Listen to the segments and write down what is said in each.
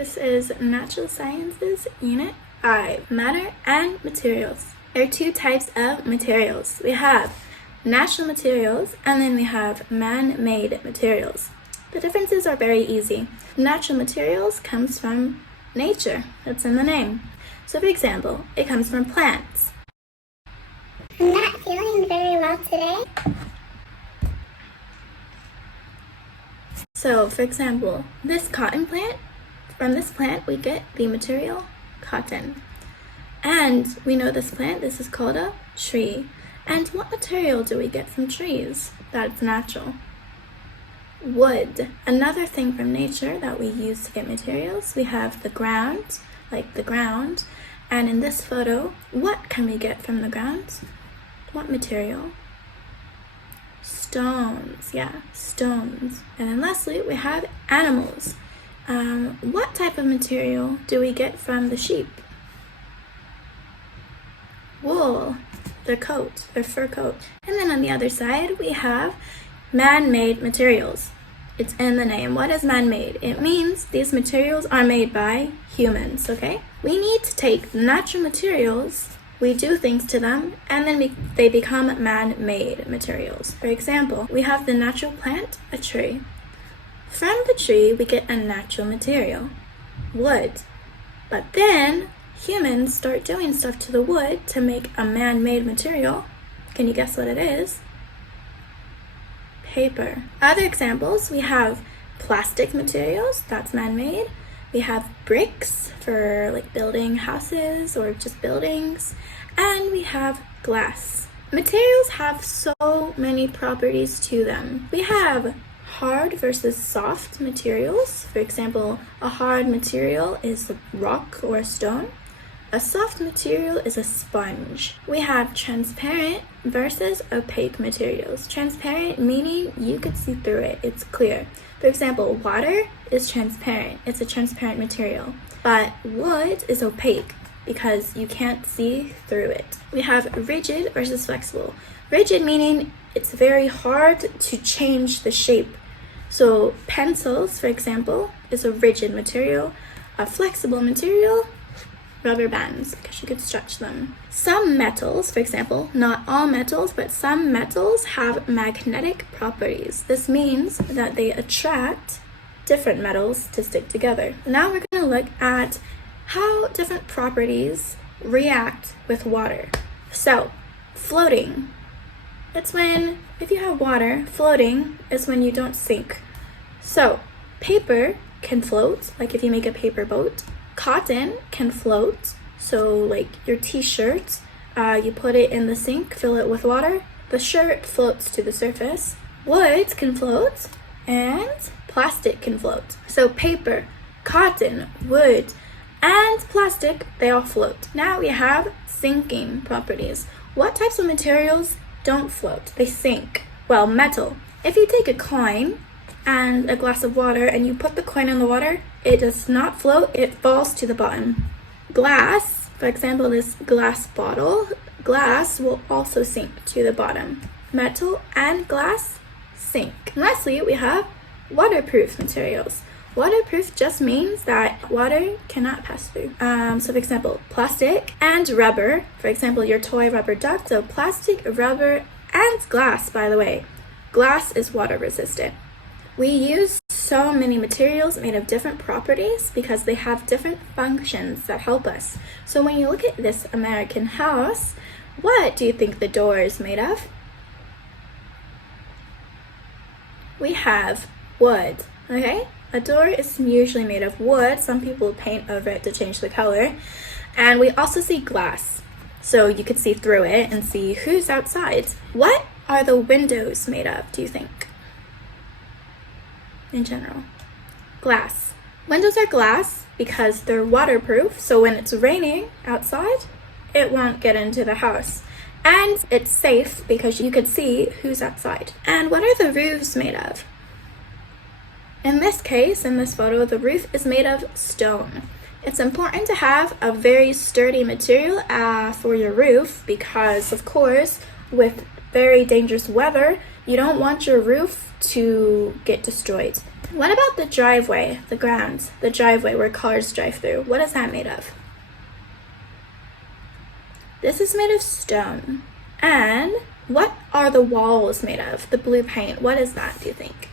This is Natural Sciences Unit 5, Matter and Materials. There are two types of materials. We have natural materials and then we have man-made materials. The differences are very easy. Natural materials comes from nature. That's in the name. So for example, it comes from plants. I'm not feeling very well today. So for example, this cotton plant, from this plant we get the material cotton. And we know this plant, this is called a tree. And what material do we get from trees that's natural? Wood. Another thing from nature that we use to get materials, we have the ground, like the ground. And in this photo, what can we get from the ground? What material? Stones. Yeah, stones. And then lastly, we have animals. What type of material do we get from the sheep? Wool, their coat, their fur coat. And then on the other side, we have man-made materials. It's in the name. What is man-made? It means these materials are made by humans, okay? We need to take natural materials, we do things to them, and then they become man-made materials. For example, we have the natural plant, a tree. From the tree, we get a natural material, wood. But then humans start doing stuff to the wood to make a man-made material. Can you guess what it is? Paper. Other examples, we have plastic materials, that's man-made. We have bricks for like building houses or just buildings. And we have glass. Materials have so many properties to them. We have hard versus soft materials. For example, a hard material is a rock or a stone. A soft material is a sponge. We have transparent versus opaque materials. Transparent meaning you could see through it, it's clear. For example, water is transparent, it's a transparent material. But wood is opaque because you can't see through it. We have rigid versus flexible. Rigid meaning it's very hard to change the shape. So pencils, for example, is a rigid material. A flexible material, rubber bands, because you could stretch them. Some metals, for example, not all metals, but some metals have magnetic properties. This means that they attract different metals to stick together. Now we're going to look at how different properties react with water. So, floating. It's when, if you have water, floating is when you don't sink. So, paper can float, like if you make a paper boat. Cotton can float, so like your t-shirt, you put it in the sink, fill it with water, the shirt floats to the surface. Wood can float, and plastic can float. So paper, cotton, wood, and plastic, they all float. Now we have sinking properties. What types of materials don't float? They sink. Well, metal. If you take a coin and a glass of water and you put the coin in the water, it does not float, it falls to the bottom. Glass, for example, this glass bottle, glass will also sink to the bottom. Metal and glass sink. And lastly, we have waterproof materials. Waterproof just means that water cannot pass through. So for example, plastic and rubber, for example, your toy rubber duck. So plastic, rubber, and glass, by the way. Glass is water resistant. We use so many materials made of different properties because they have different functions that help us. So when you look at this American house, what do you think the door is made of? We have wood, okay? A door is usually made of wood. Some people paint over it to change the color. And we also see glass, so you could see through it and see who's outside. What are the windows made of, do you think? In general, glass. Windows are glass because they're waterproof, so when it's raining outside, it won't get into the house. And it's safe because you could see who's outside. And what are the roofs made of? In this case, in this photo, the roof is made of stone. It's important to have a very sturdy material for your roof because, of course, with very dangerous weather, you don't want your roof to get destroyed. What about the driveway, the ground, the driveway where cars drive through? What is that made of? This is made of stone. And what are the walls made of? The blue paint, what is that, do you think?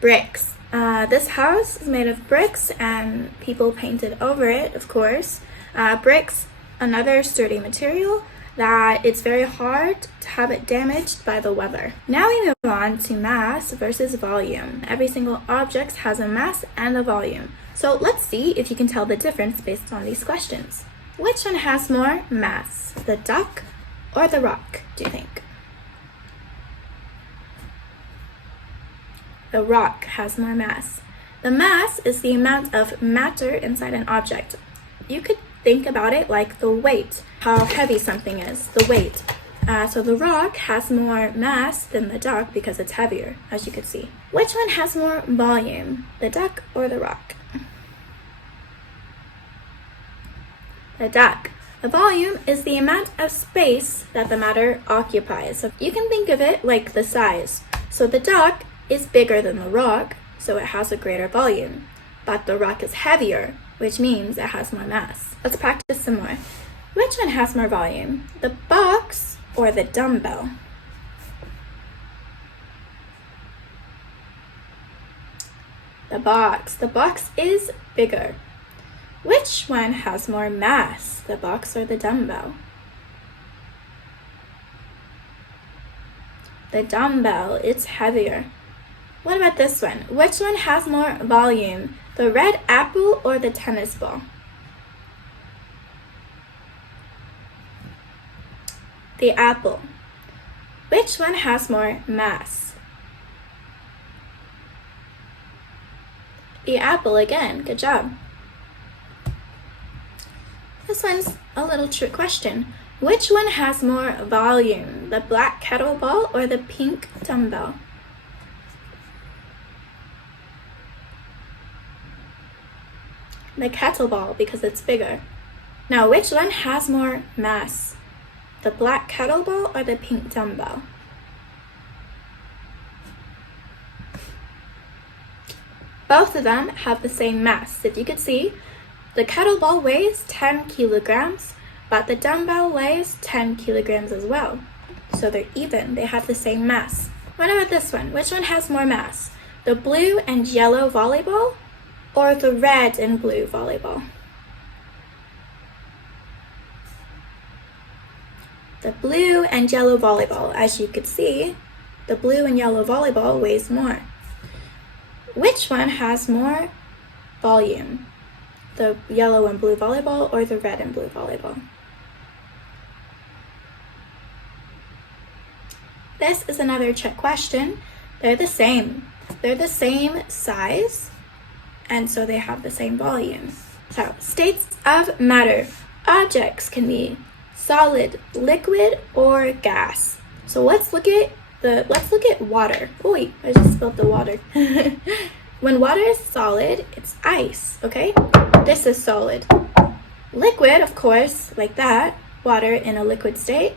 Bricks. This house is made of bricks and people painted over it, of course. Bricks, another sturdy material that it's very hard to have it damaged by the weather. Now we move on to mass versus volume. Every single object has a mass and a volume. So let's see if you can tell the difference based on these questions. Which one has more mass, the duck or the rock, do you think? The rock has more mass. The mass is the amount of matter inside an object. You could think about it like the weight, how heavy something is, the weight. So the rock has more mass than the duck because it's heavier, as you could see. Which one has more volume, the duck or the rock? The duck. The volume is the amount of space that the matter occupies. So you can think of it like the size. So the duck is bigger than the rock, so it has a greater volume. But the rock is heavier, which means it has more mass. Let's practice some more. Which one has more volume, the box or the dumbbell? The box. The box is bigger. Which one has more mass, the box or the dumbbell? The dumbbell, it's heavier. What about this one? Which one has more volume, the red apple or the tennis ball? The apple. Which one has more mass? The apple again, good job. This one's a little trick question. Which one has more volume, the black kettlebell or the pink dumbbell? The kettlebell, because it's bigger. Now, which one has more mass, the black kettlebell or the pink dumbbell? Both of them have the same mass. If you could see, the kettlebell weighs 10 kilograms, but the dumbbell weighs 10 kilograms as well. So they're even, they have the same mass. What about this one? Which one has more mass, the blue and yellow volleyball or the red and blue volleyball? The blue and yellow volleyball. As you could see, the blue and yellow volleyball weighs more. Which one has more volume, the yellow and blue volleyball or the red and blue volleyball? This is another trick question. They're the same. They're the same size, and so they have the same volume. So, states of matter. Objects can be solid, liquid, or gas. So let's look at water. Oh wait, I just spilled the water. When water is solid, it's ice, okay? This is solid. Liquid, of course, like that, water in a liquid state.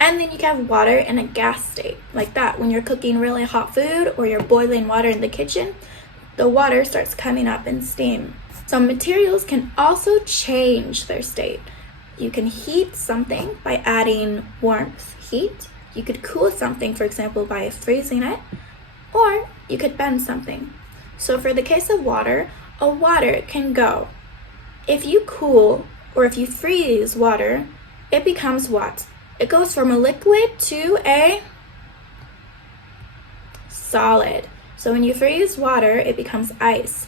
And then you can have water in a gas state, like that. When you're cooking really hot food or you're boiling water in the kitchen, the water starts coming up in steam. So materials can also change their state. You can heat something by adding warmth, heat. You could cool something, for example, by freezing it, or you could bend something. So for the case of water, a water can go. If you cool or if you freeze water, it becomes what? It goes from a liquid to a solid. So when you freeze water, it becomes ice.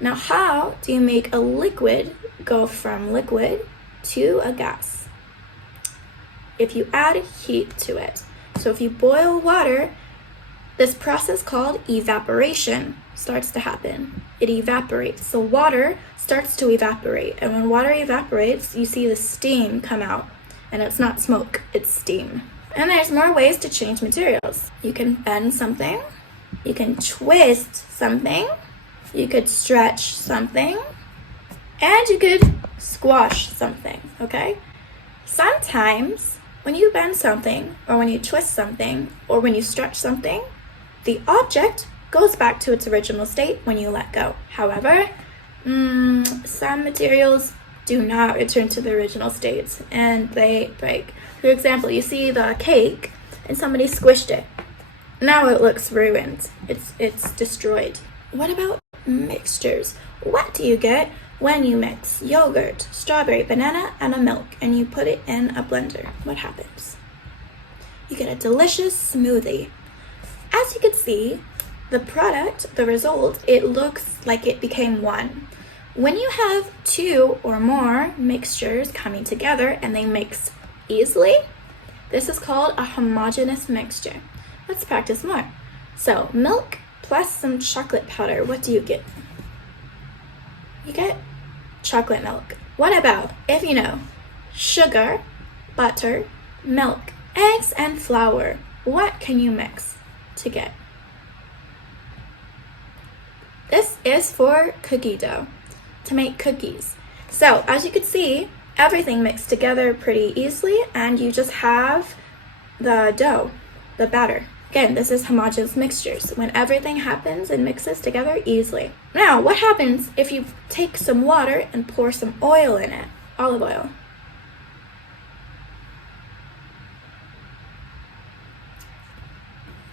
Now, how do you make a liquid go from liquid to a gas? If you add heat to it. So if you boil water, this process called evaporation starts to happen. It evaporates. So water starts to evaporate. And when water evaporates, you see the steam come out. And it's not smoke, it's steam. And there's more ways to change materials. You can bend something. You can twist something. You could stretch something. And you could squash something, okay? Sometimes when you bend something, or when you twist something, or when you stretch something, The object goes back to its original state when you let go. However, some materials do not return to the original states and they break. For example, you see the cake and somebody squished it. Now it looks ruined. It's destroyed. What about mixtures? What do you get when you mix yogurt, strawberry, banana, and a milk and you put it in a blender? What happens? You get a delicious smoothie. As you can see, the product, the result, it looks like it became one. When you have two or more mixtures coming together and they mix easily, this is called a homogeneous mixture. Let's practice more. So, milk plus some chocolate powder, what do you get? You get chocolate milk. What about if you know sugar, butter, milk, eggs, and flour? What can you mix to get? This is for cookie dough, to make cookies. So as you can see, everything mixed together pretty easily and you just have the dough, the batter. Again, this is homogeneous mixtures, when everything happens and mixes together easily. Now, what happens if you take some water and pour some oil in it? Olive oil.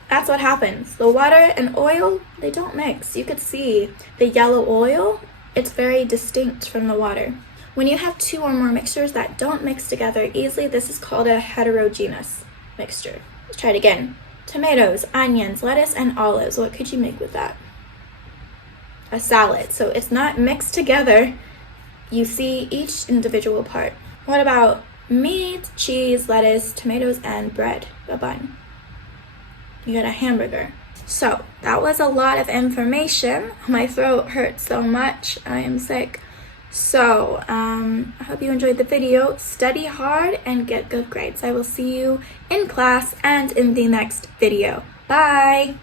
That's what happens. The water and oil, they don't mix. You could see the yellow oil, it's very distinct from the water. When you have two or more mixtures that don't mix together easily, this is called a heterogeneous mixture. Let's try it again. Tomatoes, onions, lettuce, and olives. What could you make with that? A salad. So it's not mixed together. You see each individual part. What about meat, cheese, lettuce, tomatoes, and bread? A bun. You got a hamburger. So that was a lot of information. My throat hurts so much. I am sick. So I hope you enjoyed the video. Study hard and get good grades. I will see you in class and in the next video. Bye!